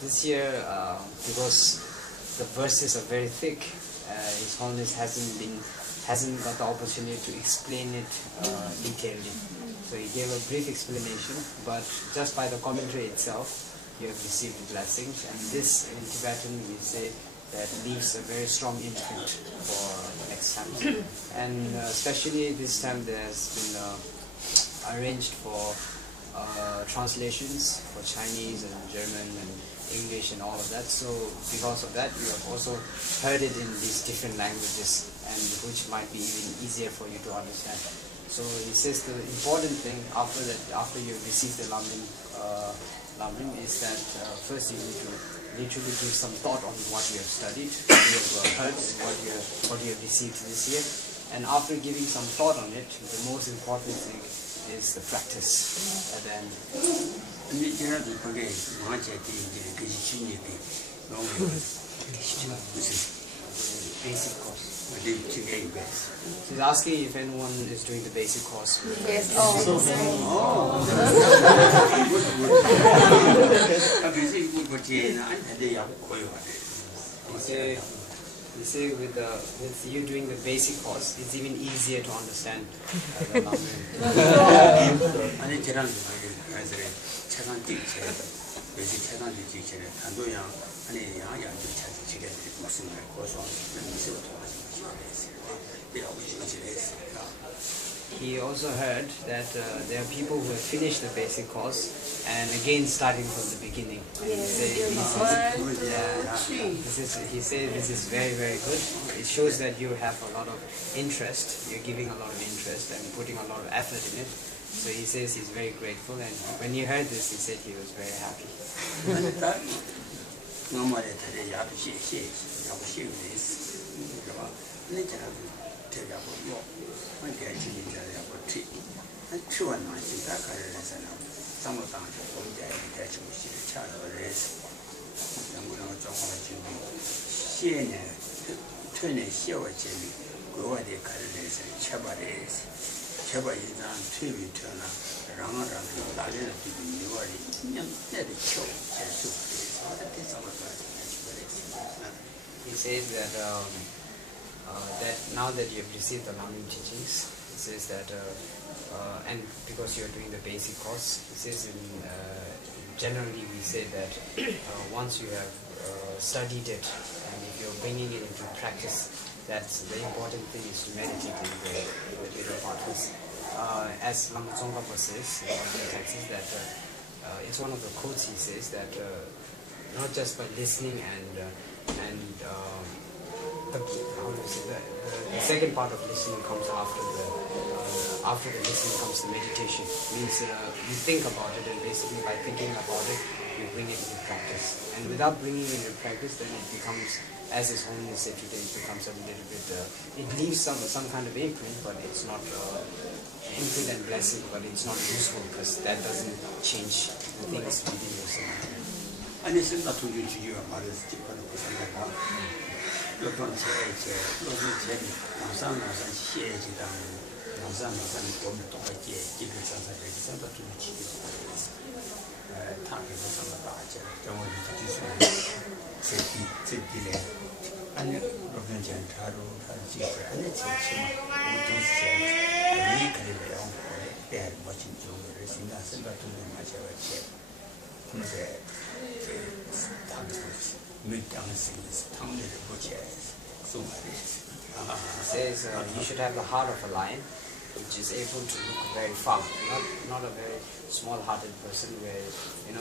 This year, because the verses are very thick, His Holiness hasn't got the opportunity to explain it detailedly. So he gave a brief explanation, but just by the commentary itself, you have received the blessings. And this, in Tibetan, we say that leaves a very strong imprint for next time. And especially this time, there has been arranged for translations for Chinese and German and English and all of that. So because of that, you have also heard it in these different languages, and which might be even easier for you to understand. So he says the important thing after you receive the Lamrim is that first you need to literally give some thought on what you have studied, what you have heard, what you have received this year, and after giving some thought on it, the most important thing is the practice. And then basic course. She's asking if anyone is doing the basic course. Yes. You say with you doing the basic course, it's even easier to understand the He also heard that there are people who have finished the basic course and again starting from the beginning. He said this is very, very good. It shows that you have a lot of interest, you're giving a lot of interest and putting a lot of effort in it. So he says he's very grateful, and when he heard this, he said he was very happy. He says that that now that you have received the Lamrim teachings, he says that and because you are doing the basic course, he says generally we say that once you have studied it and if you're bringing it into practice, that's the important thing is to meditate in the Buddha practice. As Lama Tsongkhapa says in one of the texts, that it's one of the quotes he says that not just by listening and the second part of listening comes after the listening comes the meditation. Means you think about it, and basically by thinking about it, you bring it into practice. And without bringing it into practice, then it becomes, as His Holiness said today, it becomes a little bit. It leaves some kind of imprint, but it's not imprint and blessing, but it's not useful because that doesn't change the things within yourself. He says you should have the heart of a lion, which is able to look very far, not a very small-hearted person where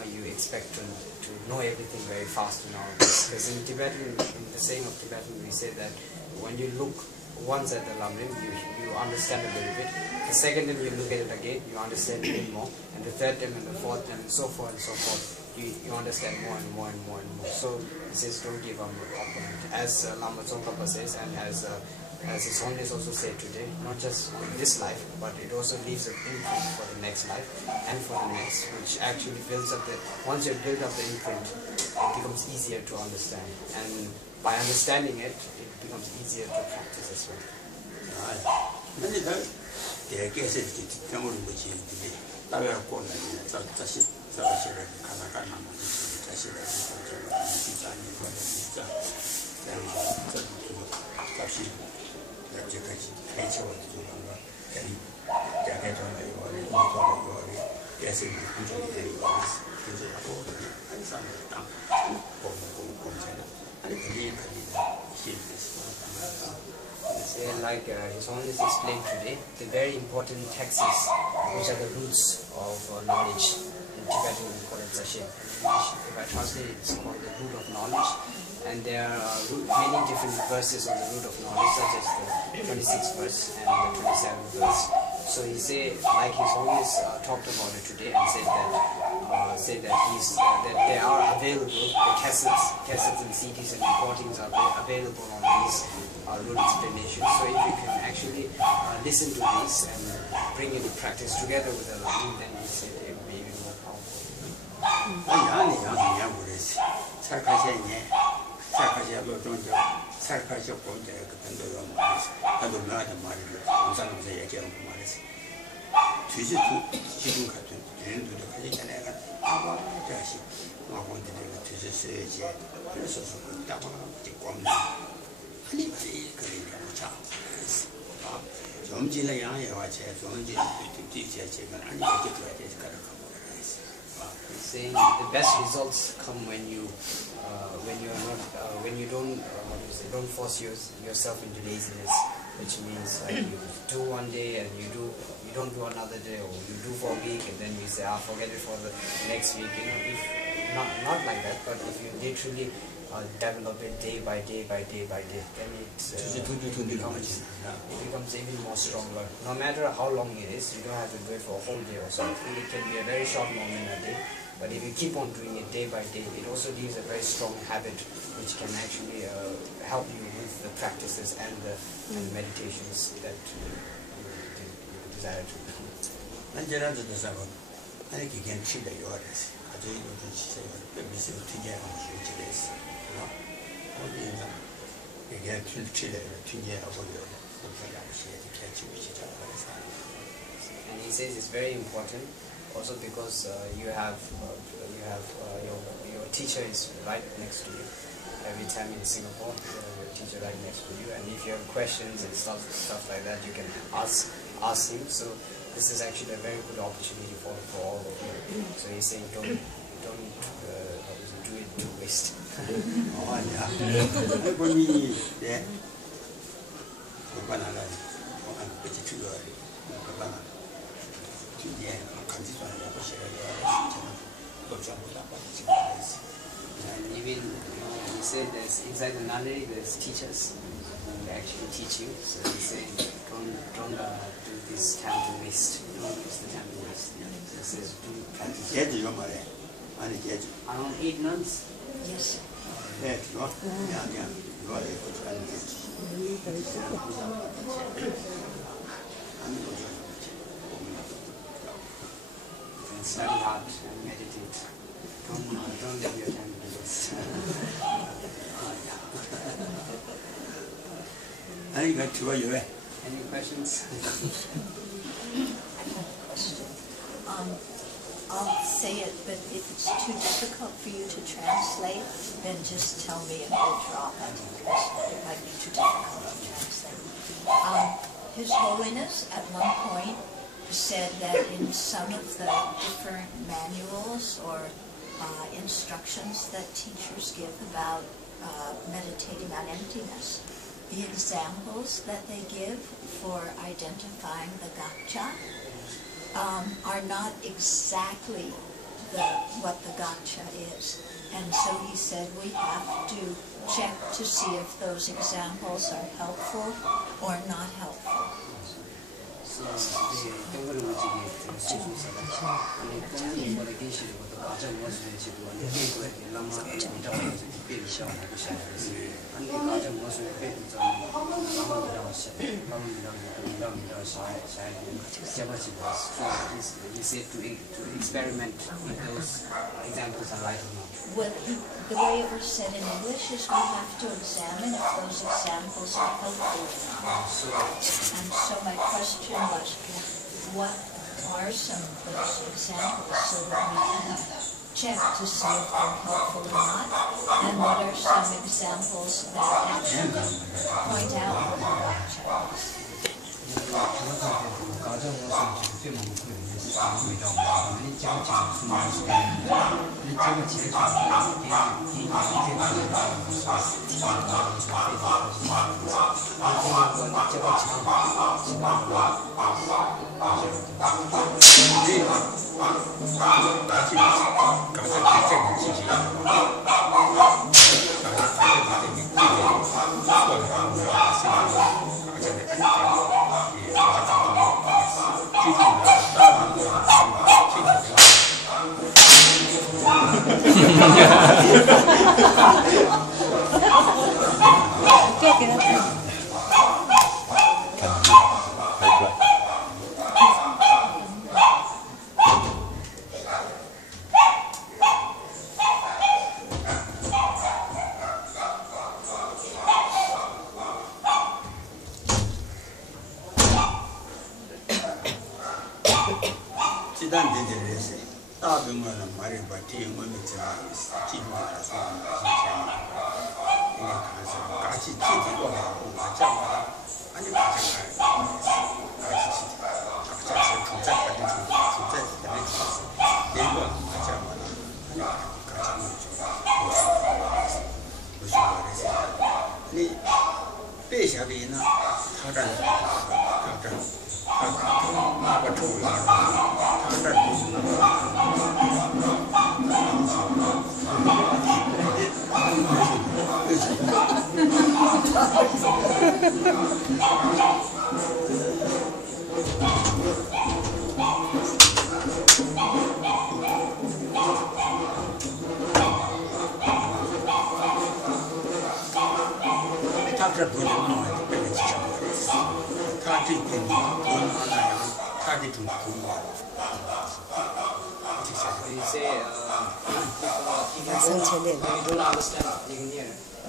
you expect to know everything very fast and all this. Because in Tibetan, in the saying of Tibetan, we say that when you look once at the Lamrim, you understand a little bit. The second time you look at it again, you understand a bit more, and the third time and the fourth time, and so forth and so forth. You understand more and more and more and more. So this is don't give up. As Lama Tsongkhapa says, and as as His Holiness also said today, not just in this life, but it also leaves an imprint for the next life and for the next, which actually builds up the, once you build up the imprint, it becomes easier to understand. And by understanding it, it becomes easier to practice as well. Like His Holiness explained today, the very important texts which are the roots of knowledge. In Tibetan we call it Zashe. If I translate it, it's called the root of knowledge. And there are many different verses on the root of knowledge, such as the 26th verse and the 27th verse. So he said, like His Holiness talked about it today, and said that they are available. The cassettes and CDs and recordings are available on these root explanations. So if you can actually listen to this and bring it to practice together with the learning, then he said it will be even more powerful. Saying the best results come when you don't force yourself into laziness, which means like you do one day and you don't do another day, or you do for a week and then you say forget it for the next week. If not like that, but if you literally develop it day by day by day by day, then it becomes even more stronger. No matter how long it is, you don't have to do it for a whole day or so. It can be a very short moment a day, but if you keep on doing it day by day, it also leaves a very strong habit which can actually help you with the practices and the meditations that you desire to do. And he says it's very important also because you have your teacher is right next to you. Every time in Singapore, your teacher right next to you, and if you have questions and stuff like that, you can ask him. So this is actually a very good opportunity for all of you. So he's saying don't do it to waste. And even he said there's inside the nunnery there's teachers who actually teach you. So he's saying don't do this time to waste. Don't use the time to waste. He says do practice. Around 8 nuns. Yes. And study hard and meditate. Don't leave your time to waste. Any questions? I have a question. I'll say it, but if it's too difficult for you to translate, then just tell me and we'll drop it. It might be too difficult to translate. His Holiness at one point said that in some of the different manuals or instructions that teachers give about meditating on emptiness, the examples that they give for identifying the Gatcha are not exactly what the Gatcha is. And so he said we have to check to see if those examples are helpful or not helpful. So 变小那个小孩子，俺那家长我说变成他们比较小，他们比较小一点，结果是he said to experiment if those examples are right or not. Well, the way it was said in English is we have to examine if those examples are helpful or not. And so my question was, what are some of those examples so that we can check to see if they're helpful or not? And what are some examples that actually point out what the Gatcha is?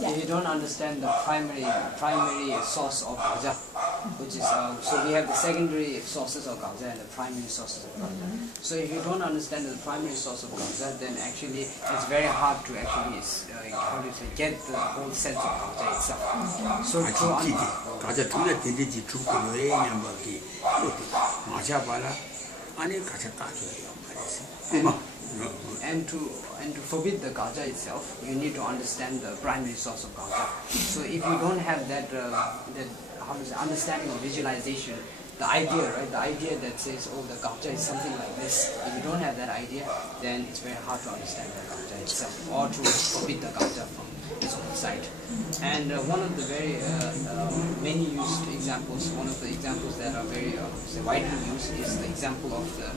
If you don't understand the primary source of Gatcha, which is so we have the secondary sources of Gatcha and the primary sources of Gatcha. So if you don't understand the primary source of Gatcha, then actually it's very hard to actually get the whole sense of Gatcha itself. So and to forbid the Gatcha itself, you need to understand the primary source of Gatcha. So if you don't have that understanding of visualization, the idea, right? The idea that says, oh, the Gatcha is something like this. If you don't have that idea, then it's very hard to understand the Gatcha itself, or to forbid the Gatcha from its own side. And one of the very many used examples, one of the examples that are very widely used is the example of the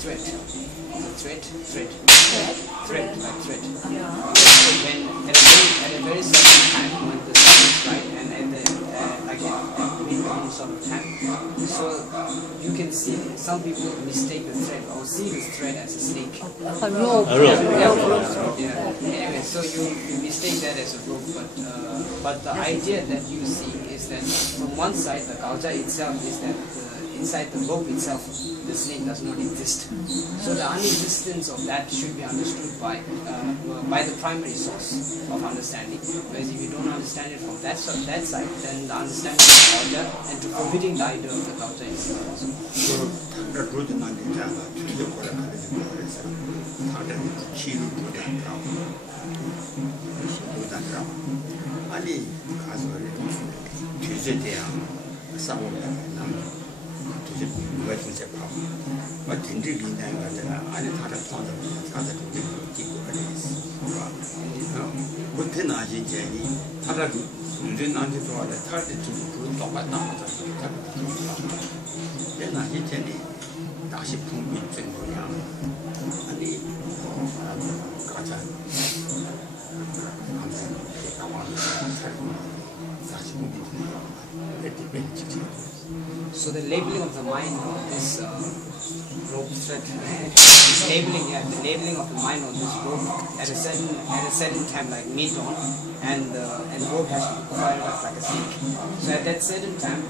thread. Thread. Yeah. When at a very certain time when the sun is right and at the sort of time, so you can see some people mistake the thread or see this thread as a snake. A rope. Yeah. Anyway, so you mistake that as a rope, but the idea that you see is that from one side the Gatcha itself is that inside the rope itself the snake does not exist. So the unexistence of that should be understood by the primary source of understanding. Whereas if you don't understand it from that side, then the understanding of Gatcha and to forbidding the idea of the Gatcha is impossible. 다시 풍부증 뭐냐 아니 가자 So the labeling of the mind on this rope thread, this labeling, the labeling of the mind on this rope at a certain time, like mid-dawn, and the rope has to be coiled up like a snake. So at that certain time,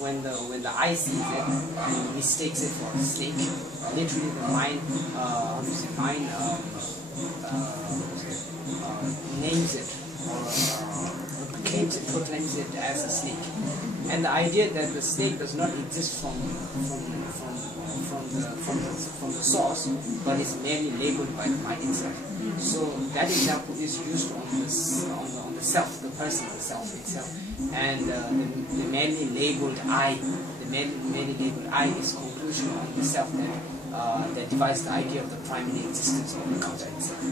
when the eye sees it and mistakes it for a snake, literally the mind names it or proclaims it as a snake. And the idea that the snake does not exist from the source, but is merely labeled by the mind itself. So that example is used on the self, the person, the self itself, and the merely labeled I, is conclusion on the self that divides the idea of the primary existence of the Gatcha itself.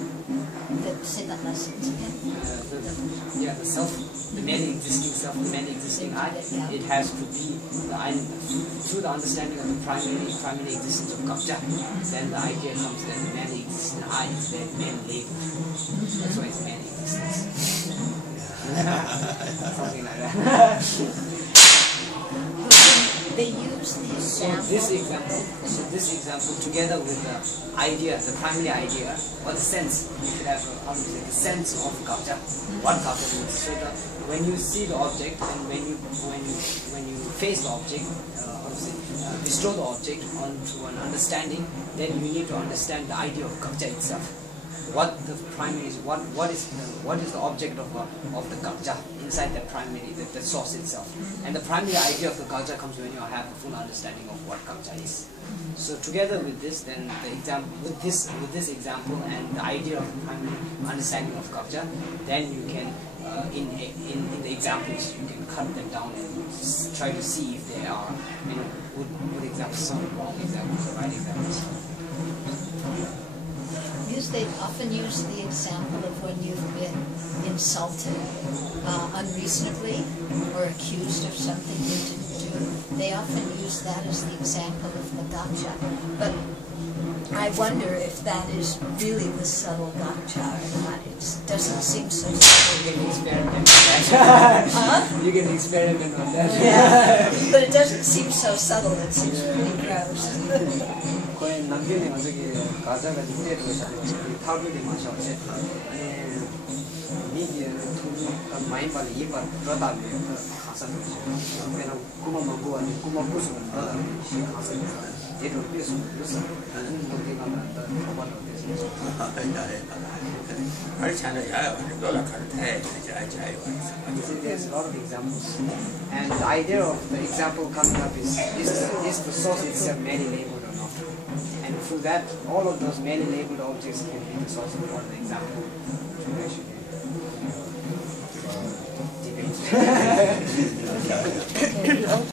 Say that lessons again. The self, the merely existing self, the merely existing I, it has to be through the understanding of the primary existence of Gatcha. Then the idea comes that the merely existing I is the merely labeled. That's why it's merely existence. Something like that. They use the example. So this example, together with the idea, the primary idea, or the sense, you could have the sense of Gatcha, what Gatcha means. So when you see the object, and when you face the object, bestow the object onto an understanding, then you need to understand the idea of Gatcha itself. What the primary is, what is the object of the Gatcha inside that primary, the source itself. And the primary idea of the Gatcha comes when you have a full understanding of what Gatcha is. So together with this, then the example with this example and the idea of the primary understanding of Gatcha, then you can in the examples you can cut them down and try to see if they are good examples, wrong examples, or right examples. They often use the example of when you've been insulted unreasonably or accused of something you didn't do. They often use that as the example of the Gatcha. But I wonder if that is really the subtle Gatcha or not. It doesn't seem so subtle. You can experiment on that. Huh? You can experiment on that. Yeah. But it doesn't seem so subtle. It seems pretty gross. 거의 남편이 저기 가자가 때로 타블이 마셔서 아니 미디어 투 많이 발이 이발 그러다면 가서 그냥 구멍만 부어니 구멍 부수면 그러다 가서 얘도 비서 동네가 나다 도발로 되지. 알잖아요. 너가 갈때 There's a lot of examples, and the idea of the example coming up is the source itself merely labeled or not. And through that, all of those merely labeled objects can be the source of what the example should actually debate.